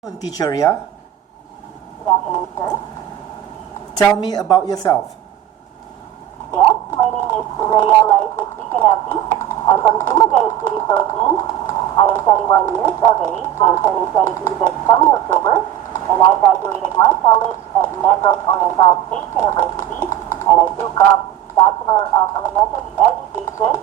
Teacher Rhea, Good afternoon, sir. tell me about yourself. Yes, my name is Rhea Liza Sikanapi. I'm from Dumaguete City, Philippines. I am 21 years of age and turning 22 this coming October. And I graduated my college at Negros Oriental State University. And I took up Bachelor of Elementary Education,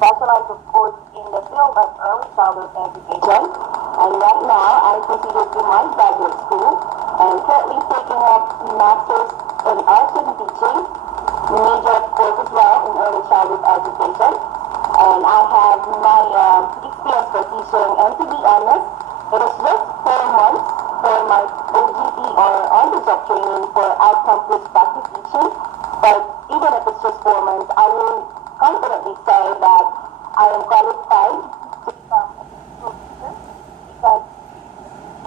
specialized of course in the field of early childhood education. And right now I proceeded to my graduate school and currently taking up Masters in Arts and Teaching, major of course as well in early childhood education. And I have my experience for teaching, and to be honest, it is just 4 months for my OGT or on-the-job training for outcome-based practice teaching. But even if it's just 4 months, I will confidently say that I am qualified to become a preschool teacher because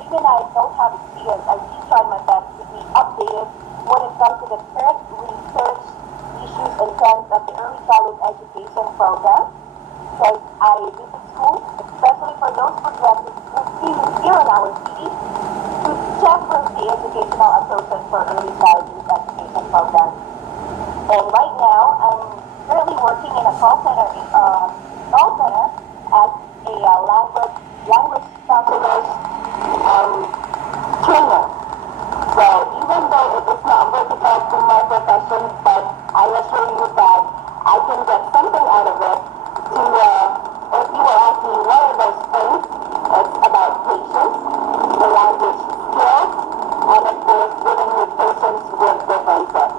even I don't have experience, I do try my best to be updated when it comes to the current research issues and trends of the early childhood education program. Because I visit schools, especially for those progressive schools here in our city, to check with the educational associates for early childhood education program. And right now, I'm currently working in a call center as a language specialist trainer. So even though it is not vertical to my profession, but I assure you that I can get something out of it. If you will ask me what are those things, it's about patience, the language skills, and of course dealing with patients with differences.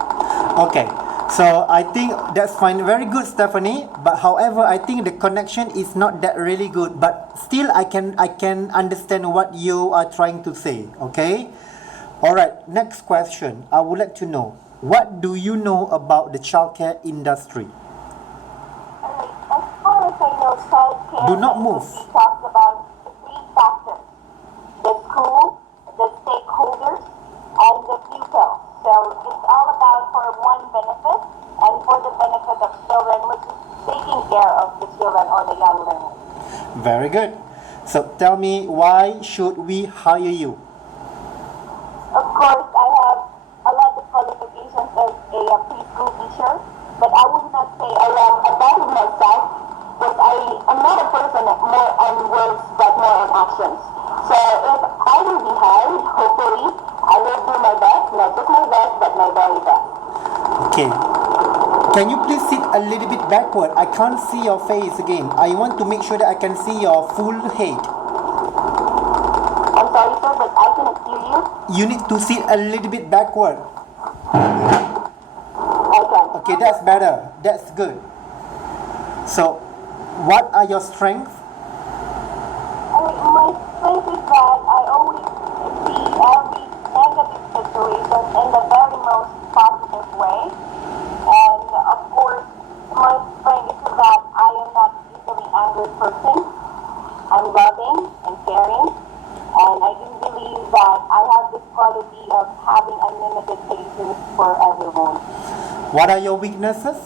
Okay, so I think that's fine. Very good, Stephanie. But however, I think the connection is not that really good. But still, I can understand what you are trying to say. Okay. All right. Next question. I would like to know, what do you know about the childcare industry? Alright, as far as I know, childcare Do not move. industry talks about the three factors: the school, the stakeholders, and the pupil. So it's all about for one benefit and for the benefit of children, which is taking care of the children or the young learners. Very good. So tell me, why should we hire you? Of course, I have a lot of qualifications as a preschool teacher, but I would not say I am above myself because I am not a person more on words but more on actions. So if I will be hired, hopefully I will do my best, not just my best, but my very best. Okay. Can you please sit a little bit backward? I can't see your face again. I want to make sure that I can see your full head. I'm sorry, sir, but I cannot hear you. You need to sit a little bit backward. Okay. Okay, that's better. That's good. So, what are your strengths? My strength is that I always see every negative situation in the very most positive way. And of course, my strength is that I am not easily angry person. I'm loving and caring. And I do believe that I have this quality of having unlimited patience for everyone. What are your weaknesses?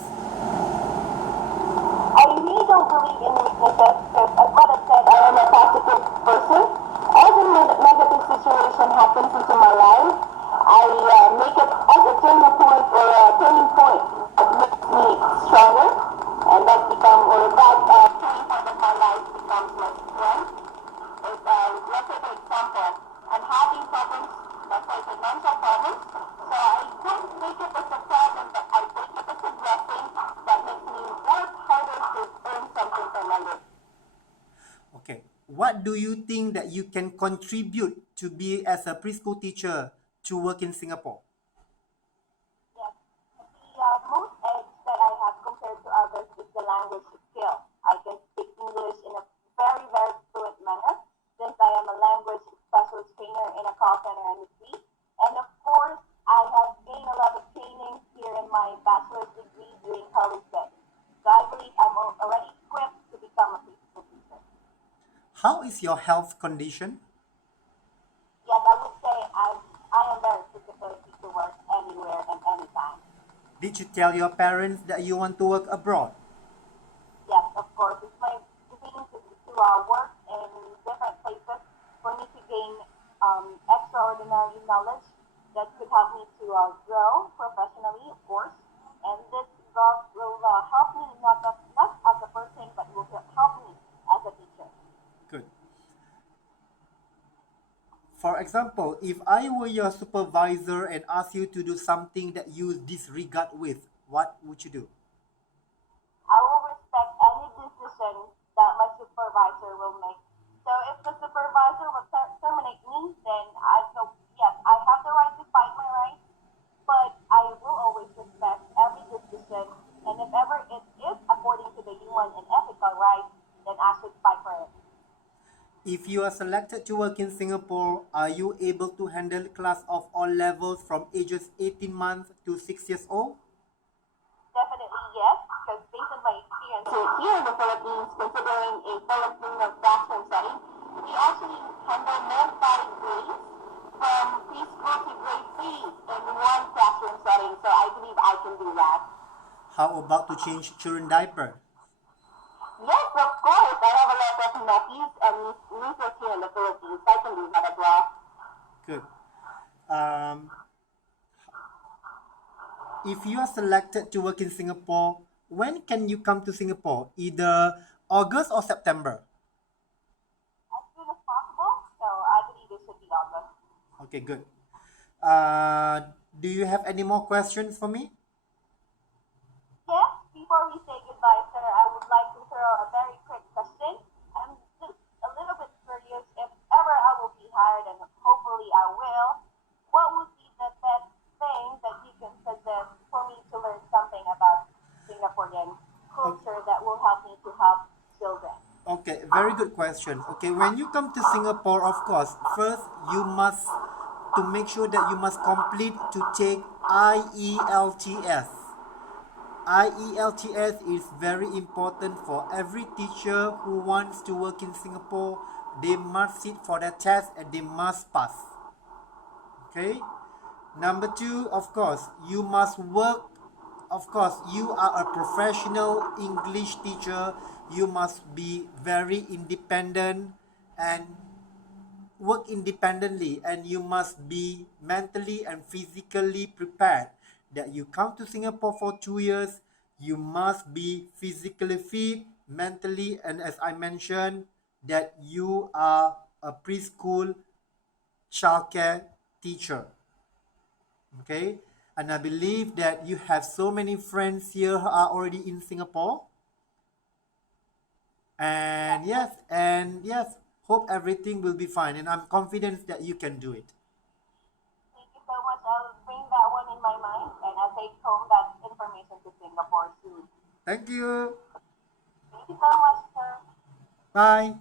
I really don't believe in weaknesses because, as what I said, I am a positive person. Every negative situation happens into my life, I make it as a turning point or a turning point that makes me stronger, and that become or that turning point of my life becomes my strength. If, let's say for example, I'm having problems, let's say financial problems, so I don't make it as a problem, but I take it as a blessing that makes me work harder to earn something from my life. Okay. What do you think that you can contribute to be as a preschool teacher to work in Singapore? Yes, the most edge that I have compared to others is the language skill. I can speak English in a very, very fluent manner since I am a language specialist trainer in a call center industry. And of course, I have gained a lot of training here in my bachelor's degree during college days. So I believe I'm already equipped to become a preschool teacher. How is your health condition? Yes, I would say I am very physically fit to work anywhere and anytime. Did you tell your parents that you want to work abroad? Yes, of course. It's my dream to work in different places for me to gain extraordinary knowledge that could help me to grow professionally, of course. And this growth will help me not as a person, but will help me as a teacher. Good. For example, if I were your supervisor and asked you to do something that you disregard with, what would you do? I will respect any decision that my supervisor will make. So if the supervisor will terminate me, then I feel, yes, I have the right to fight my rights, but I will always respect every decision. And if ever it is according to the human and ethical rights, then I should fight for it. If you are selected to work in Singapore, are you able to handle class of all levels from ages 18 months to 6 years old? Definitely yes, because based on my experience here in the Philippines, considering a Filipino classroom setting, we actually handle most varied grades from preschool to grade 3 in one classroom setting. So I believe I can do that. How about to change children diaper? Yes, of course. I have a lot of nephews and nieces here in the Philippines. I can do that as well. Good. If you are selected to work in Singapore, when can you come to Singapore? Either August or September? As soon as possible. So I believe it should be August. Okay, good. Do you have any more questions for me? Yes, before we say goodbye, sir, I would like to throw a very quick question. I'm just a little bit curious if ever I will be hired, and hopefully I will. What would be the best thing that you can suggest for me to learn something about Singaporean culture that will help me to help children? Okay, very good question. Okay, when you come to Singapore, of course, first you must, to make sure that you must complete to take IELTS. IELTS is very important for every teacher who wants to work in Singapore. They must sit for the test and they must pass. Okay. Number two, of course, you must work. Of course, you are a professional English teacher. You must be very independent and work independently, and you must be mentally and physically prepared that you come to Singapore for 2 years. You must be physically fit, mentally, and as I mentioned, that you are a preschool childcare teacher. Okay, and I believe that you have so many friends here who are already in Singapore. And yes, hope everything will be fine, and I'm confident that you can do it. Thank you so much. I'll bring that one in my mind, and I'll take home that information to Singapore soon. Thank you. Thank you so much, sir. Bye.